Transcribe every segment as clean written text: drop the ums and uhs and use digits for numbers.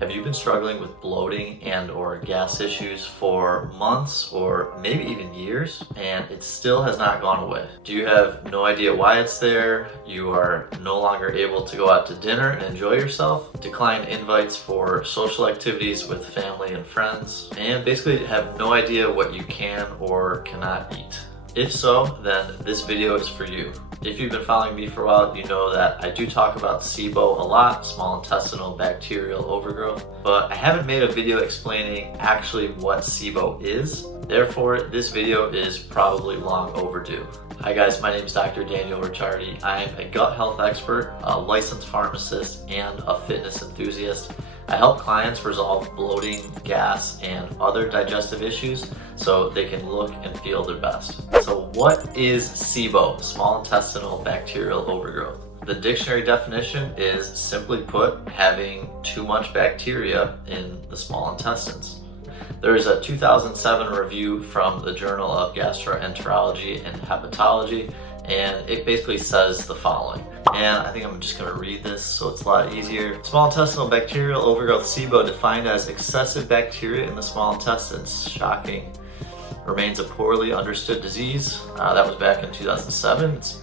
Have you been struggling with bloating and or gas issues for months or maybe even years and it still has not gone away? Do you have no idea why it's there? You are no longer able to go out to dinner and enjoy yourself, decline invites for social activities with family and friends, and basically have no idea what you can or cannot eat? If so, then this video is for you. If you've been following me for a while, you know that I do talk about SIBO a lot, small intestinal bacterial overgrowth, but I haven't made a video explaining actually what SIBO is. Therefore, this video is probably long overdue. Hi guys, my name is Dr. Daniel Ricciardi. I am a gut health expert, a licensed pharmacist, and a fitness enthusiast. I help clients resolve bloating, gas, and other digestive issues so they can look and feel their best. So what is SIBO, small intestinal bacterial overgrowth? The dictionary definition is, simply put, having too much bacteria in the small intestines. There is a 2007 review from the Journal of Gastroenterology and Hepatology, and it basically says the following. And I think I'm just going to read this so it's a lot easier. Small intestinal bacterial overgrowth, SIBO, defined as excessive bacteria in the small intestines. Shocking. Remains a poorly understood disease. That was back in 2007. It's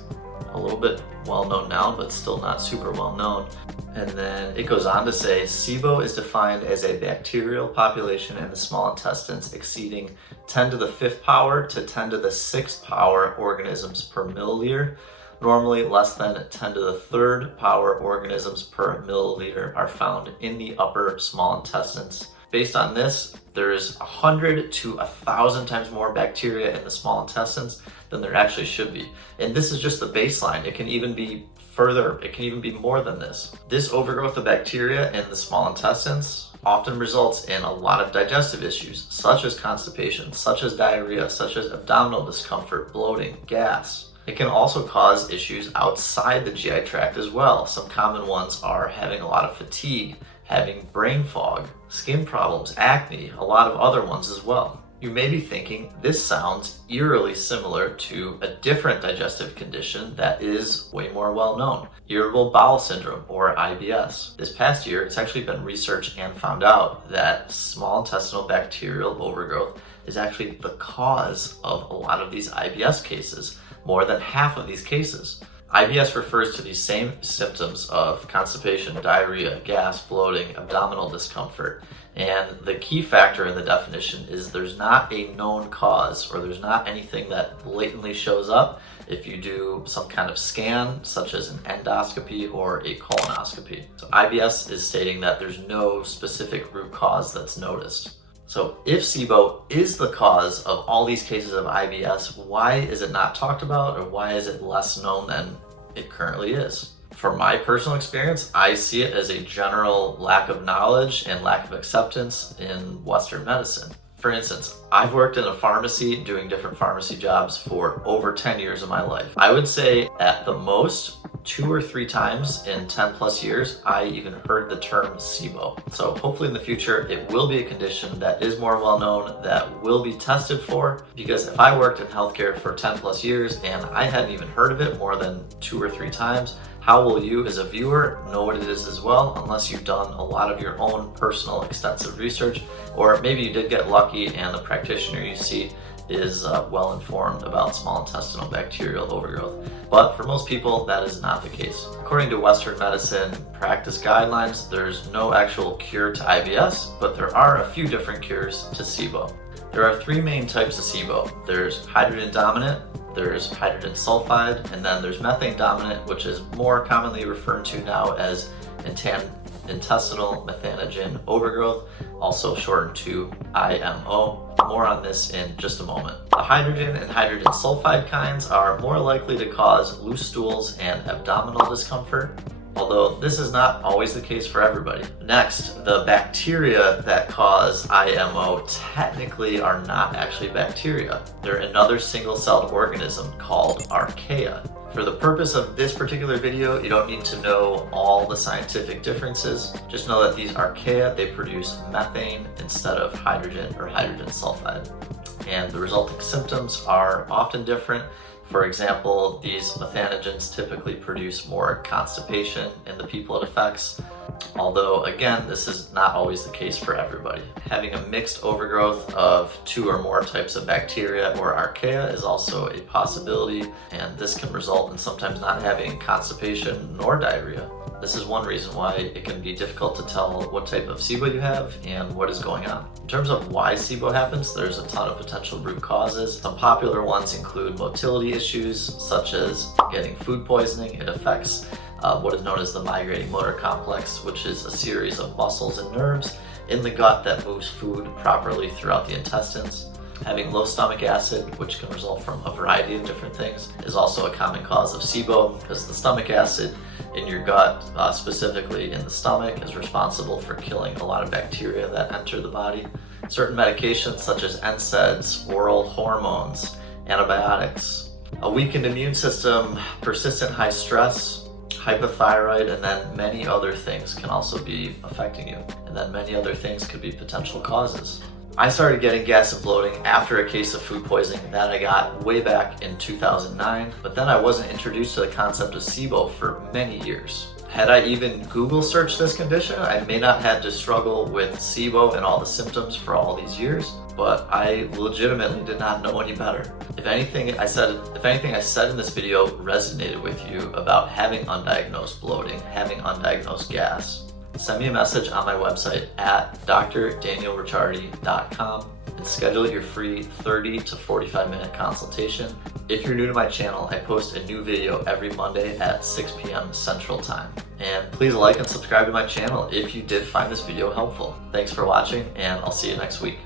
a little bit well known now, but still not super well known. And then it goes on to say, SIBO is defined as a bacterial population in the small intestines exceeding 10 to the 5th power to 10 to the 6th power organisms per milliliter. Normally less than 10 to the 3rd power organisms per milliliter are found in the upper small intestines. Based on this, there's 100 to 1,000 times more bacteria in the small intestines than there actually should be. And this is just the baseline. It can even be further, it can even be more than this. This overgrowth of bacteria in the small intestines often results in a lot of digestive issues, such as constipation, such as diarrhea, such as abdominal discomfort, bloating, gas. It can also cause issues outside the GI tract as well. Some common ones are having a lot of fatigue, having brain fog, skin problems, acne, a lot of other ones as well. You may be thinking, this sounds eerily similar to a different digestive condition that is way more well known, irritable bowel syndrome, or IBS. This past year, it's actually been researched and found out that small intestinal bacterial overgrowth is actually the cause of a lot of these IBS cases, more than half of these cases. IBS refers to these same symptoms of constipation, diarrhea, gas, bloating, abdominal discomfort. And the key factor in the definition is there's not a known cause, or there's not anything that blatantly shows up if you do some kind of scan, such as an endoscopy or a colonoscopy. So IBS is stating that there's no specific root cause that's noticed. So if SIBO is the cause of all these cases of IBS, why is it not talked about, or why is it less known than it currently is? From my personal experience, I see it as a general lack of knowledge and lack of acceptance in Western medicine. For instance, I've worked in a pharmacy doing different pharmacy jobs for over 10 years of my life. I would say at the most 2 or 3 times in 10 plus years, I even heard the term SIBO. So hopefully in the future, it will be a condition that is more well known, that will be tested for, because if I worked in healthcare for 10 plus years and I hadn't even heard of it more than 2 or 3 times, how will you as a viewer know what it is as well, unless you've done a lot of your own personal extensive research, or maybe you did get lucky and the practitioner you see is well informed about small intestinal bacterial overgrowth. But for most people, that is not the case. According to Western medicine practice guidelines, there's no actual cure to IBS, but there are a few different cures to SIBO. There are 3 main types of SIBO. There's hydrogen dominant, there's hydrogen sulfide, and then there's methane dominant, which is more commonly referred to now as intestinal methanogen overgrowth, also shortened to IMO. More on this in just a moment. The hydrogen and hydrogen sulfide kinds are more likely to cause loose stools and abdominal discomfort, although this is not always the case for everybody. Next, the bacteria that cause IMO technically are not actually bacteria. They're another single-celled organism called archaea. For the purpose of this particular video, you don't need to know all the scientific differences. Just know that these archaea, they produce methane instead of hydrogen or hydrogen sulfide. And the resulting symptoms are often different. For example, these methanogens typically produce more constipation in the people it affects, Although again, this is not always the case for everybody. Having a mixed overgrowth of 2 or more types of bacteria or archaea is also a possibility, and this can result in sometimes not having constipation nor diarrhea. This is one reason why it can be difficult to tell what type of SIBO you have and what is going on. In terms of why SIBO happens, there's a ton of potential root causes. Some popular ones include motility issues, such as getting food poisoning. It affects what is known as the migrating motor complex, which is a series of muscles and nerves in the gut that moves food properly throughout the intestines. Having low stomach acid, which can result from a variety of different things, is also a common cause of SIBO, because the stomach acid in your gut, specifically in the stomach, is responsible for killing a lot of bacteria that enter the body. Certain medications such as NSAIDs, oral hormones, antibiotics, a weakened immune system, persistent high stress, hypothyroid, and then many other things can also be affecting you. And then many other things could be potential causes. I started getting gas and bloating after a case of food poisoning that I got way back in 2009, but then I wasn't introduced to the concept of SIBO for many years. Had I even Google searched this condition, I may not have had to struggle with SIBO and all the symptoms for all these years, but I legitimately did not know any better. If anything I said in this video resonated with you about having undiagnosed bloating, having undiagnosed gas, send me a message on my website at drdanielricciardi.com and schedule your free 30 to 45 minute consultation. If you're new to my channel, I post a new video every Monday at 6 p.m. Central Time. And please like and subscribe to my channel if you did find this video helpful. Thanks for watching, and I'll see you next week.